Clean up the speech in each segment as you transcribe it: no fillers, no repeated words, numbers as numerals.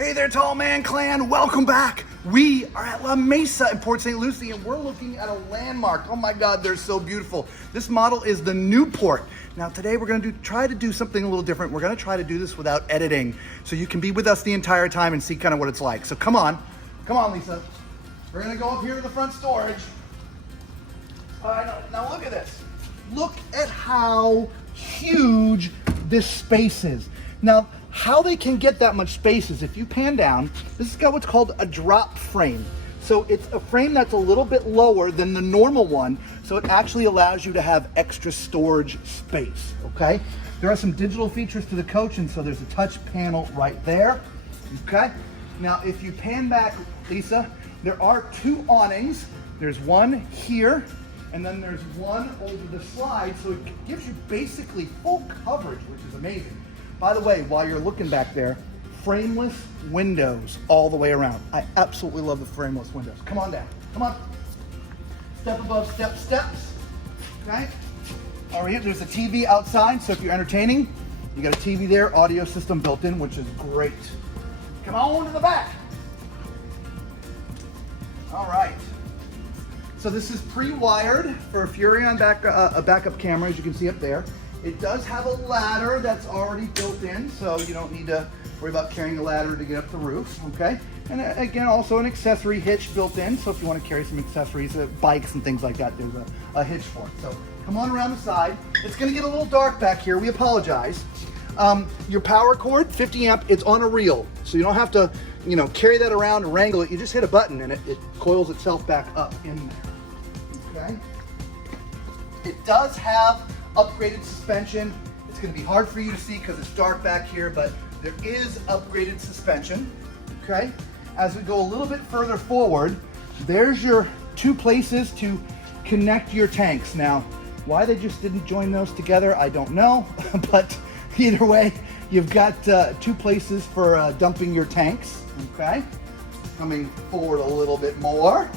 Hey there, Tall Man Clan. Welcome back. We are at La Mesa in Port St Lucie, and we're looking at a Landmark. Oh my God, they're so beautiful. This model is the Newport. Now today we're gonna try to do something a little different. We're gonna try to do this without editing, so you can be with us the entire time and see kind of what it's like. So come on, Lisa. We're gonna go up here to the front storage. All right, now look at this. Look at how huge this space is. Now, how they can get that much space is if you pan down, this has got what's called a drop frame. So it's a frame that's a little bit lower than the normal one, so it actually allows you to have extra storage space, okay? There are some digital features to the coach, and so there's a touch panel right there, okay? Now, if you pan back, Lisa, there are two awnings. There's one here, and then there's one over the slide, so it gives you basically full coverage, which is amazing. By the way, while you're looking back there, frameless windows all the way around. I absolutely love the frameless windows. Come on down, come on. Step above step, steps, okay? All right, there's a TV outside, so if you're entertaining, you got a TV there, audio system built in, which is great. Come on to the back. All right. So this is pre-wired for a Furrion backup camera, as you can see up there. It does have a ladder that's already built in, so you don't need to worry about carrying a ladder to get up the roof, okay? And again, also an accessory hitch built in, so if you want to carry some accessories, bikes and things like that, there's a hitch for it. So come on around the side. It's gonna get a little dark back here, we apologize. Your power cord, 50 amp, it's on a reel, so you don't have to, carry that around and wrangle it. You just hit a button and it coils itself back up in there, okay? It does have upgraded suspension. It's going to be hard for you to see because it's dark back here, but there is upgraded suspension, okay? As we go a little bit further forward, there's your two places to connect your tanks. Now, why they just didn't join those together, I don't know, but either way, you've got two places for dumping your tanks, okay? Coming forward a little bit more.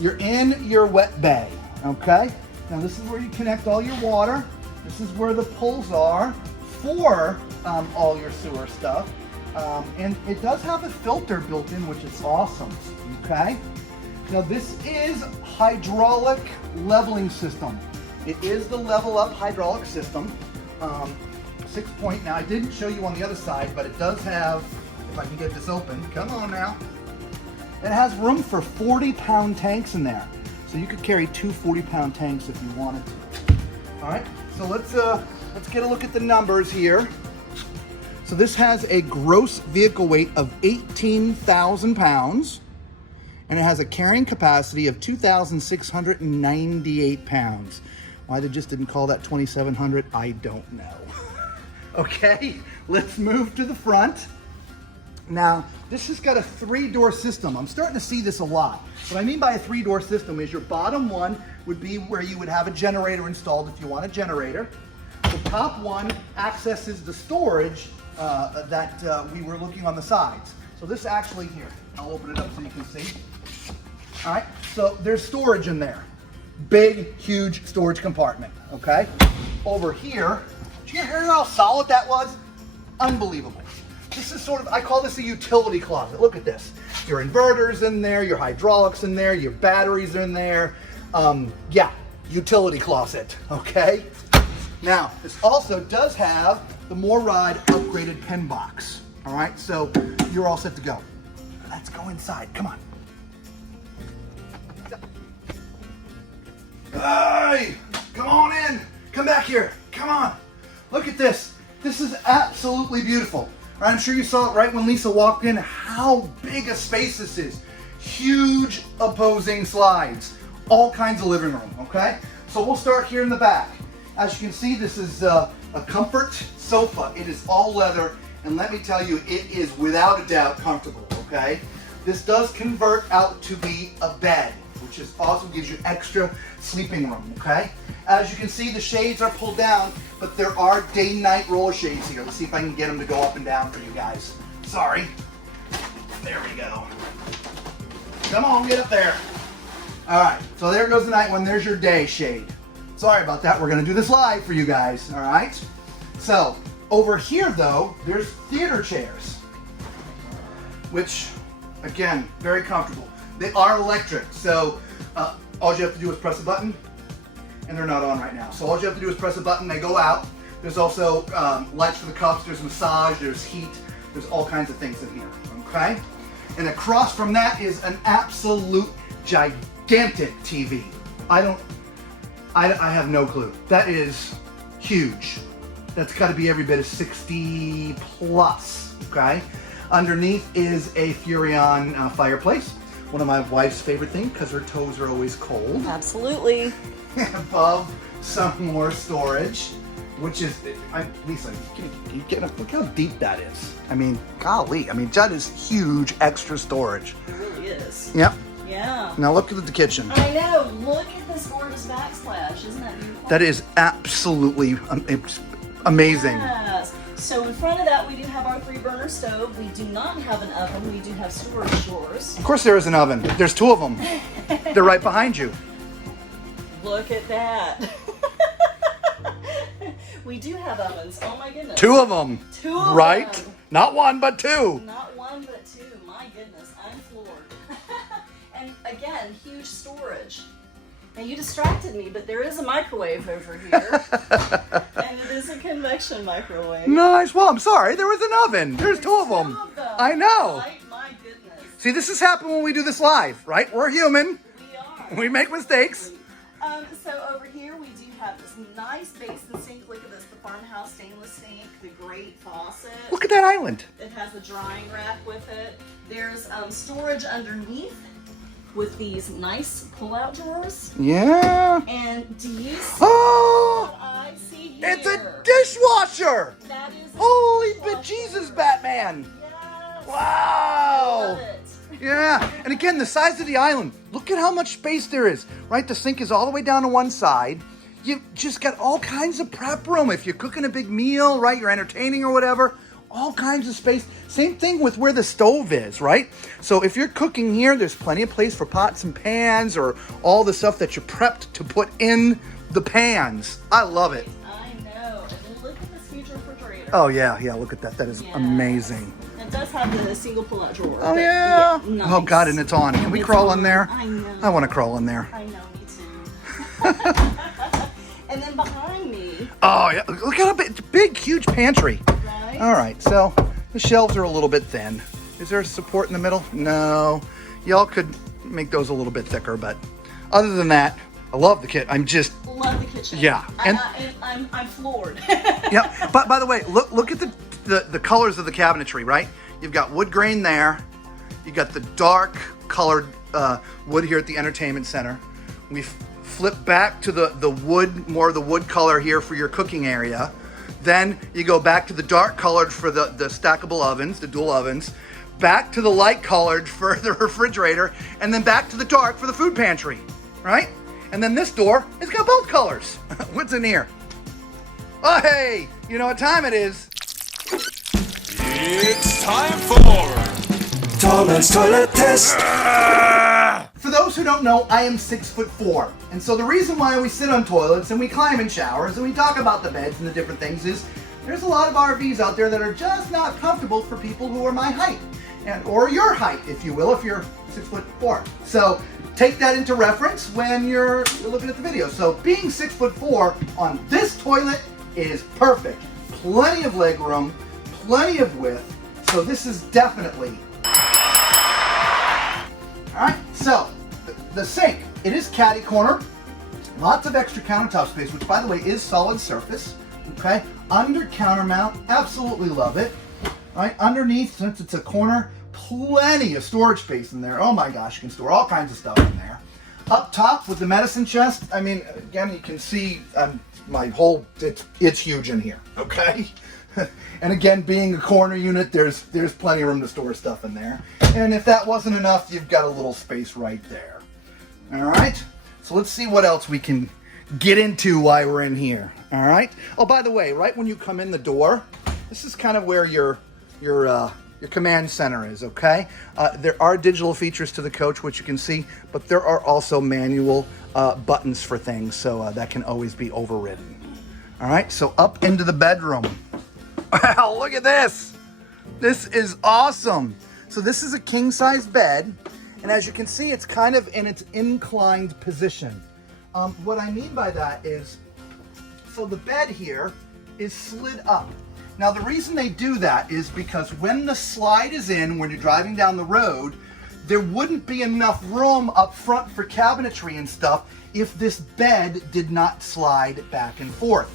You're in your wet bay, okay? Now this is where you connect all your water. This is where the pulls are for all your sewer stuff. And it does have a filter built in, which is awesome, okay? Now this is hydraulic leveling system. It is the level up hydraulic system. 6-point, now I didn't show you on the other side, but it does have, if I can get this open, come on now. It has room for 40-pound tanks in there. So you could carry two 40-pound tanks if you wanted to. All right, so let's get a look at the numbers here. So this has a gross vehicle weight of 18,000 pounds, and it has a carrying capacity of 2,698 pounds. Why they just didn't call that 2,700, I don't know. Okay, let's move to the front. Now, this has got a 3-door system. I'm starting to see this a lot. What I mean by a 3-door system is your bottom one would be where you would have a generator installed if you want a generator. The top one accesses the storage that we were looking on the sides. So this actually, here, I'll open it up so you can see. All right, so there's storage in there. Big, huge storage compartment, okay? Over here, do you hear how solid that was? Unbelievable. This is sort of, I call this a utility closet. Look at this. Your inverter's in there, your hydraulics in there, your batteries are in there. Yeah, utility closet, okay? Now, this also does have the MORryde upgraded pen box. All right, so you're all set to go. Let's go inside, come on. Hey, come on in, come back here, come on. Look at this, this is absolutely beautiful. I'm sure you saw it right when Lisa walked in, how big a space this is. Huge opposing slides, all kinds of living room, okay? So we'll start here in the back. As you can see, this is a comfort sofa. It is all leather, and let me tell you, it is without a doubt comfortable, okay? This does convert out to be a bed, which is also gives you extra sleeping room, okay? As you can see, the shades are pulled down, but there are day-night roller shades here. Let's see if I can get them to go up and down for you guys. Sorry. There we go. Come on, get up there. All right, so there goes the night one. There's your day shade. Sorry about that. We're gonna do this live for you guys, all right? So over here though, there's theater chairs. which, again, very comfortable. They are electric, so all you have to do is press a button, and they're not on right now. So all you have to do is press a button, they go out. There's also lights for the cups, there's massage, there's heat, there's all kinds of things in here, okay? And across from that is an absolute gigantic TV. I have no clue. That is huge. That's gotta be every bit of 60 plus, okay? Underneath is a Furrion fireplace. One of my wife's favorite things because her toes are always cold. Absolutely. Above, some more storage, which is, Lisa, look how deep that is. I mean, golly, that is huge extra storage. It really is. Yep. Yeah. Now look at the kitchen. I know. Look at this gorgeous backsplash. Isn't that beautiful? That is absolutely amazing. Yes. So in front of that, we do have our 3-burner stove. We do not have an oven. We do have storage drawers. Of course there is an oven. There's 2 of them. They're right behind you. Look at that. We do have ovens. Oh my goodness. 2 of them. 2 of right? them. Not 1, but 2. Not 1, but 2. My goodness, I'm floored. And again, huge storage. Now you distracted me, but there is a microwave over here. And it is a convection microwave. Nice. Well, I'm sorry. There was an oven. There's 2 of them. 2 of them. I know. My goodness. See, this has happened when we do this live, right? We're human. We are. We make mistakes. So over here we do have this nice basin sink. Look at this, the farmhouse stainless sink, the great faucet. Look at that island. It has a drying rack with it. There's storage underneath with these nice pull-out drawers. Yeah. And do you see Oh! what I see here? It's a dishwasher. That is a Holy dishwasher. bejesus, Batman. Yes. Wow. Love it. Yeah, and again, the size of the island. Look at how much space there is, right? The sink is all the way down to one side. You've just got all kinds of prep room. If you're cooking a big meal, right, you're entertaining or whatever, all kinds of space. Same thing with where the stove is, right? So if you're cooking here, there's plenty of place for pots and pans or all the stuff that you're prepped to put in the pans. I love it. I know. And then look at this huge refrigerator. Oh, yeah, look at that. That is amazing. It does have the single pull-out drawer. Oh, but yeah. nice. Oh, God, and it's on. Can we It's crawl on. in there? I know. I want to crawl in there. I know, me too. And then behind me, Oh, yeah. Look at how big, huge pantry. right? All right, so the shelves are a little bit thin. Is there support in the middle? No. Y'all could make those a little bit thicker, but other than that, I love the kit. I'm just, Love the kitchen. Yeah, and- I'm floored. yeah. But by the way, look at the colors of the cabinetry, right? You've got wood grain there. You got the dark colored wood here at the entertainment center. We flip back to the wood, more of the wood color here for your cooking area. Then you go back to the dark colored for the stackable ovens, the dual ovens. Back to the light colored for the refrigerator, and then back to the dark for the food pantry, right? And then this door, it's got both colors. What's in here? Oh, hey, you know what time it is? It's time for Tallman's Toilet Test. For those who don't know, I am 6'4", and so the reason why we sit on toilets and we climb in showers and we talk about the beds and the different things is there's a lot of RVs out there that are just not comfortable for people who are my height, or your height, if you will, if you're 6'4". So take that into reference when you're looking at the video. So being 6'4" on this toilet is perfect. Plenty of leg room, plenty of width. So this is definitely. All right, so the sink, it is caddy corner. Lots of extra countertop space, which by the way is solid surface, okay? Under counter mount, absolutely love it. All right, underneath, since it's a corner, plenty of storage space in there. Oh my gosh, you can store all kinds of stuff in there. Up top with the medicine chest, I mean, again, you can see my whole, it's huge in here, okay? And again, being a corner unit, there's plenty of room to store stuff in there. And if that wasn't enough, you've got a little space right there. All right, so let's see what else we can get into while we're in here. All right. Oh, by the way, right when you come in the door, this is kind of where your command center is. Okay. There are digital features to the coach, which you can see, but there are also manual buttons for things, so that can always be overridden. All right. So up into the bedroom. Wow, look at this. This is awesome. So this is a king size bed. And as you can see, it's kind of in its inclined position. What I mean by that is, so the bed here is slid up. Now the reason they do that is because when the slide is in, when you're driving down the road, there wouldn't be enough room up front for cabinetry and stuff if this bed did not slide back and forth.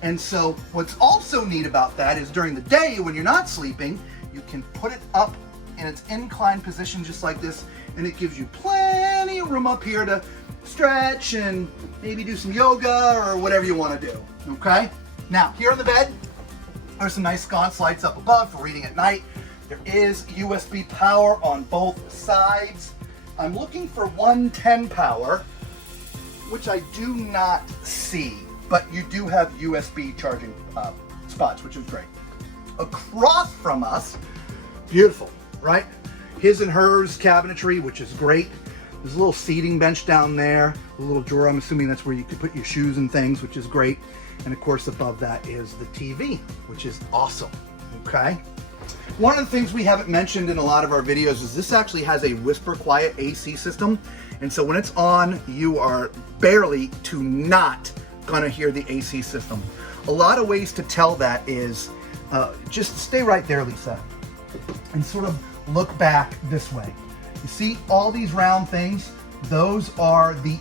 And so what's also neat about that is during the day when you're not sleeping, you can put it up in its inclined position just like this, and it gives you plenty of room up here to stretch and maybe do some yoga or whatever you want to do, okay? Now, here on the bed, there's some nice sconce lights up above for reading at night. There is USB power on both sides. I'm looking for 110 power, which I do not see, but you do have USB charging spots, which is great. Across from us, beautiful, right? His and hers cabinetry, which is great. There's a little seating bench down there, a little drawer. I'm assuming that's where you could put your shoes and things, which is great. And of course, above that is the TV, which is awesome, okay? One of the things we haven't mentioned in a lot of our videos is this actually has a whisper quiet AC system. And so when it's on, you are barely to not gonna hear the AC system. A lot of ways to tell that is, just stay right there, Lisa, and sort of look back this way. You see all these round things? Those are the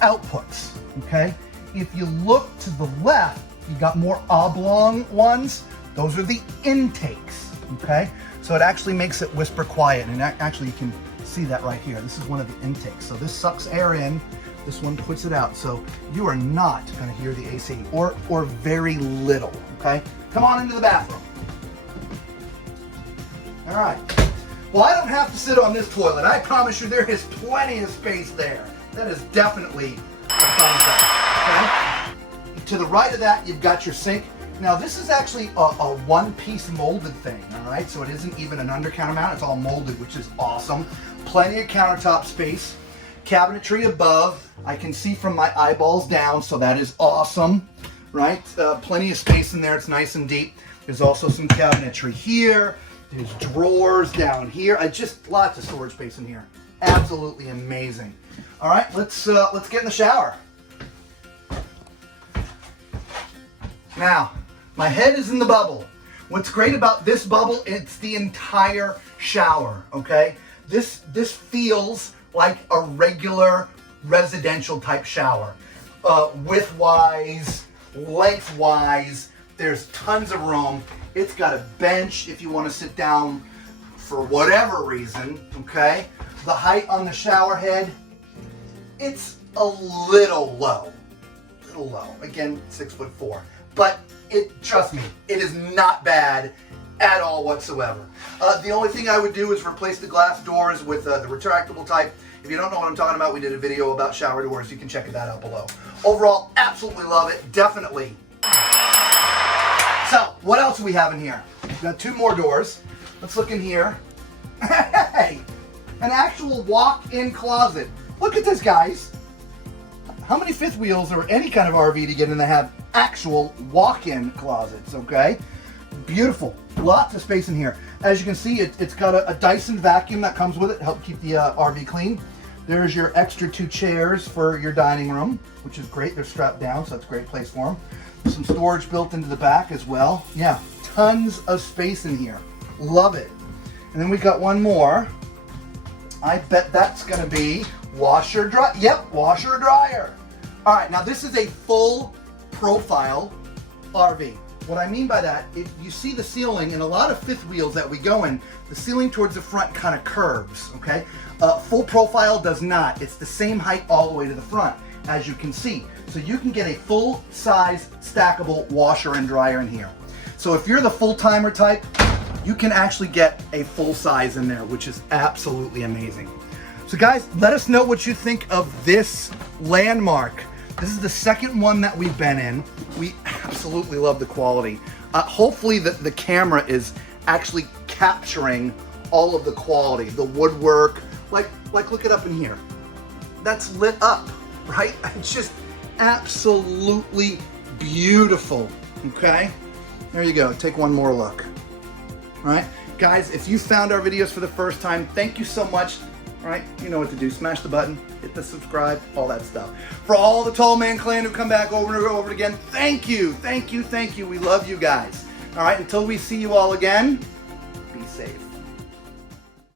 outputs, okay? If you look to the left, you got more oblong ones. Those are the intakes, okay? So it actually makes it whisper quiet, and actually you can see that right here. This is one of the intakes. So this sucks air in, this one puts it out. So you are not gonna hear the AC, or very little, okay? Come on into the bathroom. All right. Well, I don't have to sit on this toilet. I promise you there is plenty of space there. That is definitely a thumbs up, okay? To the right of that, you've got your sink. Now, this is actually a one-piece molded thing, all right? So it isn't even an undercounter mount. It's all molded, which is awesome. Plenty of countertop space. Cabinetry above. I can see from my eyeballs down, so that is awesome, right? Plenty of space in there. It's nice and deep. There's also some cabinetry here. There's drawers down here. Just lots of storage space in here. Absolutely amazing. All right, let's get in the shower. Now, my head is in the bubble. What's great about this bubble, it's the entire shower, okay? This feels like a regular residential type shower. Width-wise, length-wise, there's tons of room. It's got a bench if you want to sit down for whatever reason, okay? The height on the shower head, it's a little low. Again, 6'4". But trust me, it is not bad at all whatsoever. The only thing I would do is replace the glass doors with the retractable type. If you don't know what I'm talking about, we did a video about shower doors. You can check that out below. Overall, absolutely love it. Definitely. So, what else do we have in here? We've got two more doors. Let's look in here. Hey! An actual walk-in closet. Look at this, guys. How many fifth wheels or any kind of RV to get in that have actual walk-in closets, okay? Beautiful. Lots of space in here. As you can see, it's got a Dyson vacuum that comes with it to help keep the RV clean. There's your extra 2 chairs for your dining room, which is great. They're strapped down, so that's a great place for them. Some storage built into the back as well. Yeah, tons of space in here. Love it. And then we got one more. I bet that's gonna be washer dryer. Yep, washer dryer. All right, now this is a full profile RV. What I mean by that, if you see the ceiling in a lot of fifth wheels that we go in, the ceiling towards the front kind of curves, okay? Full profile does not. It's the same height all the way to the front, as you can see. So you can get a full-size stackable washer and dryer in here. So if you're the full-timer type, you can actually get a full size in there, which is absolutely amazing. So guys, let us know what you think of this Landmark. This is the second one that we've been in. We absolutely love the quality. Hopefully the camera is actually capturing all of the quality, the woodwork. Like look it up in here. That's lit up, right? It's just absolutely beautiful, okay? There you go, take one more look, right? Guys, if you found our videos for the first time, thank you so much. All right, you know what to do. Smash the button, hit the subscribe, all that stuff. For all the Tall Man Clan who come back over and over again, thank you, thank you, thank you. We love you guys. All right, until we see you all again, be safe.